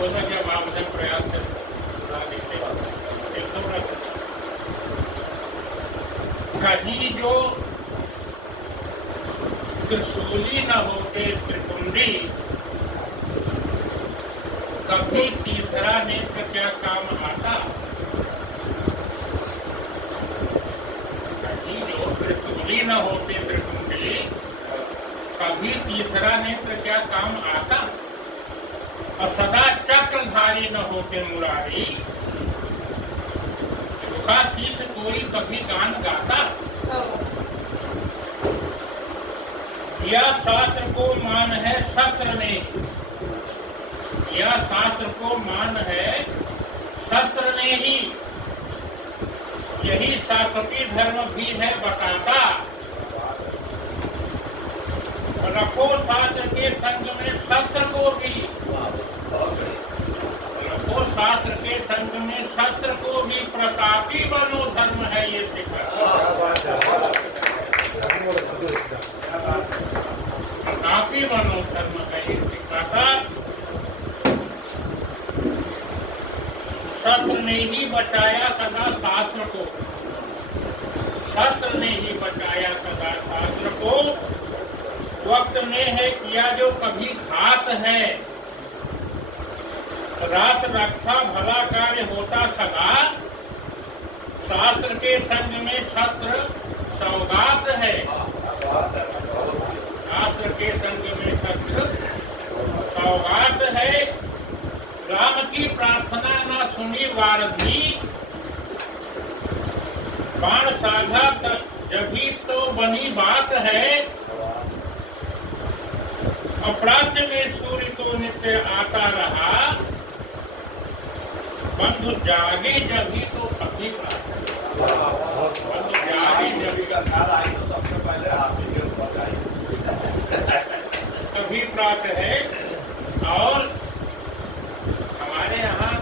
होता क्या मामूलन प्रयास कर एकदम कहीं जो त्रिशूली न होते त्रिपुंडी, कभी तीसरा नेत्र क्या काम आता। कहीं जो त्रिशूली न होते त्रिपुंडी, कभी तीसरा नेत्र क्या काम आता। और सदा चक्रधारी न होते मुरारी, झुका शीश कोई कभी गान गाता। यह शास्त्र को मान है शस्त्र ने, यह शास्त्र को मान है शस्त्र ने ही, यही शाश्वती धर्म भी है बताता। रखो शास्त्र के संग में शस्त्र को भी, रखो शास्त्र के संग में शस्त्र को भी, प्रतापी बनो धर्म है ये सिखाता। प्रतापी बनो धर्म है ये सिखाता। शस्त्र ने ही बचाया सदा शास्त्र को, शस्त्र ने ही बचाया सदा शास्त्र को। वक्त में है किया जो कभी घात है, रात रक्षा भला कार्य होता सदा। शास्त्र के संग में शस्त्र सौगात है, शास्त्र के संग में शस्त्र सौगात है। राम की प्रार्थना न सुनी वारधी, बाण साधा जभी तो बनी बात है। अपराध्य में सूर्य को नित्य आता रहा, बंधु जागे जभी तो कभी बंधु जागे जभी तो सबसे पहले आप ही के ऊपर कभी प्राप्त है। और हमारे यहाँ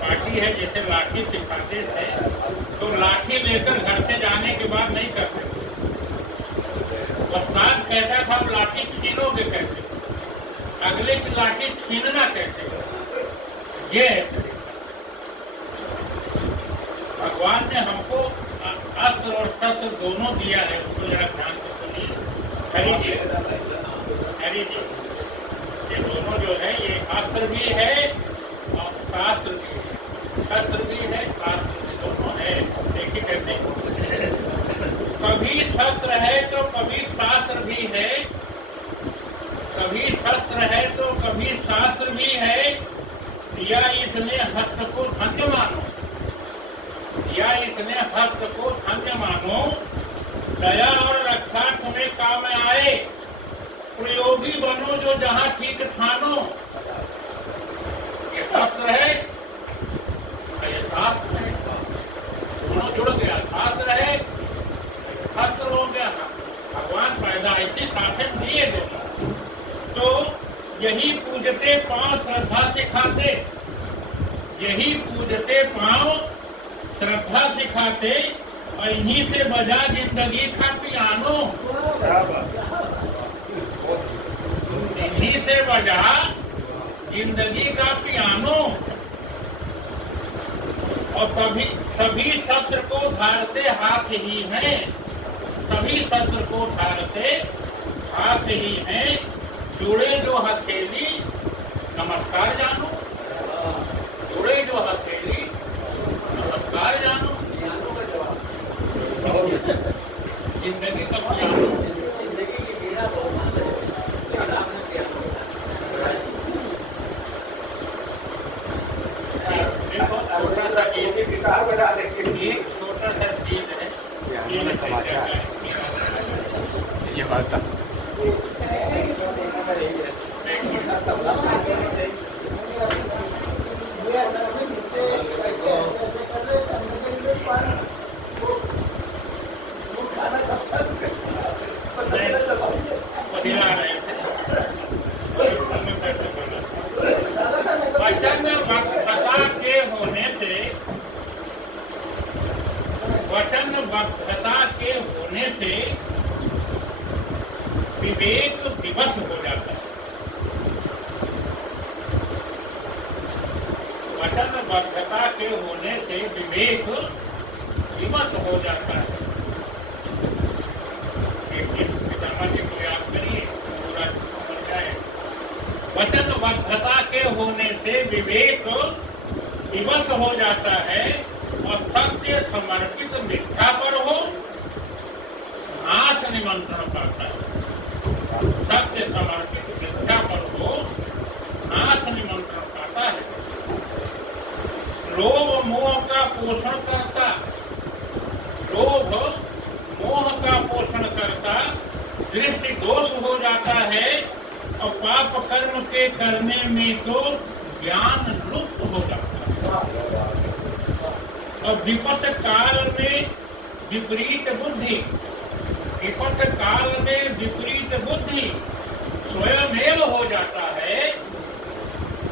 पार्टी है, जैसे लाठी सिखाते थे तो लाठी लेकर घर से जाने के बाद नहीं करते, वस्ताद कहता था लाठी छीनोगे कैसे, अगले की लाठी छीनना कैसे। ये भगवान ने हमको अस्त्र और शस्त्र दोनों दिया है, उसको जरा ध्यान से सुनिए। खरीदिए खरीदिए, ये दोनों जो है ये अस्त्र भी है और शास्त्र भी है, शस्त्र भी है शास्त्र भी, दोनों है। देखिए कैसे कभी शस्त्र है तो कभी शास्त्र भी है, कभी शस्त्र है तो कभी शास्त्र भी है। या इसने हस्त को धन्य मानो, या इसने हस्त को धन्य मानो। दया और रक्षा तुम्हें काम आए, प्रयोगी बनो जो जहाँ ठीक ठानो। ये शास्त्र है, ये शास्त्र है, दोनों जुड़ गया। शास्त्र है, शास्त्र हो गया। भगवान पैदा ऐसे शासन दिए दोनों। तो यही पूजते पांव श्रद्धा सिखाते, यही पूजते पांव श्रद्धा सिखाते। और इन्हीं से बजा जिंदगी का पियानो, इन्हीं से बजा जिंदगी का पियानो। और सभी शस्त्र को धारते हाथ ही हैं, सभी शस्त्र को धारते हाथ ही हैं। जुड़े जो हथेली नमस्कार जानो, जुड़े जो हथेली नमस्कार जानो। जिंदगी का पियानो, जिंदगी की वीणा छोटा सा गिटार बजा देखिए, छोटा सा चीज है ये बात था। वचन वक्ता के होने से विवेक विवश हो जाता है। के होने से विवेक विमत हो जाता है। पितामह जी को याद करिए, पूरा समझ जाए। वचनबद्धता के होने से विवेक विवश हो जाता है और सत्य समर्पित मिथ्या पर हो नाश निमंत्रण करता है। सत्य समर्पित मिथ्या पर हो नाश निमंत्रण करता है। लोभ मोह का पोषण करता, लोभ मोह का पोषण करता दृष्टि दोष हो जाता है और पाप कर्म के करने में तो ज्ञान लुप्त हो जाता है। और विपत काल में विपरीत बुद्धि, विपत काल में विपरीत बुद्धि स्वयमेव हो जाता है।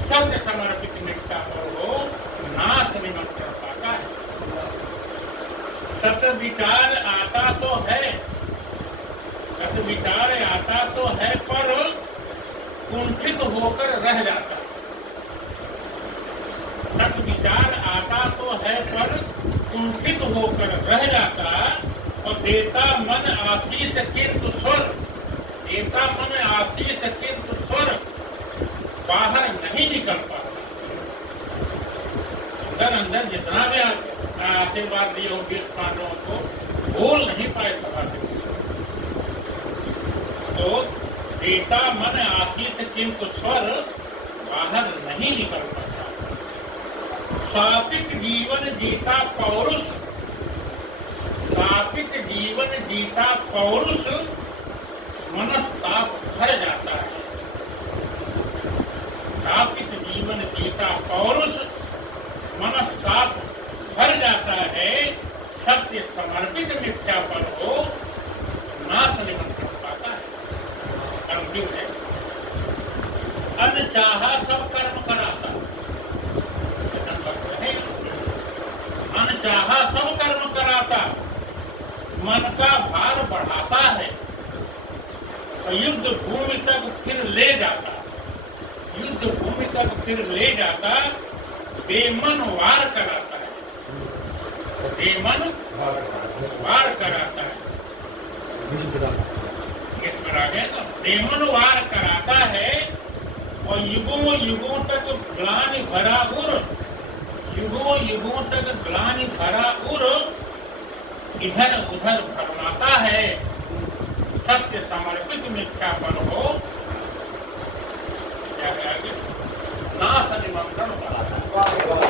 सत्य समर्पित मिथ्या पर हो नाश निमंत्रण पाता है। सत्य विचार आता तो है, सत्य विचार आता तो है पर कुंठित होकर रह जाता। सत्य विचार आता तो है पर कुंठित होकर रह जाता और देता मन आशीष किंतु स्वर, देता मन आशीष किंतु स्वर बाहर नहीं निकल पाता। अंदर अंदर जितना भी आशीर्वाद दिए हो 20 पांडवों को, बोल नहीं पाए सभा से। तो देता मन आशीष किंतु स्वर बाहर नहीं निकल पाता। सात्विक जीवन जीता पौरुष, सात्विक जीवन जीता पौरुष मनस्ताप भर जाता है। सात्विक जीवन जीता पौरुष मनस्ताप भर जाता है। सत्य समर्पित मिथ्या पर हो नाश निमंत्रण पाता है। अंतिम है, अनचाहा सब कर्म कराता, अनचाहा सब कर्म कराता, मन का भार बढ़ाता है और युद्ध भूमि तक फिर ले जाता, युद्ध भूमि तक फिर ले जाता, बेमन वार कराता है, बेमन वार कराता है। इसमें आगे तो बेमन वार कराता है और युगों युगों तक ग्लानि भरा उर, युगों युगों तक ग्लानि भरा उर इधर उधर भरमाता है। सत्य समर्पित मिथ्या पर हो नाश निमंत्रण कराता है।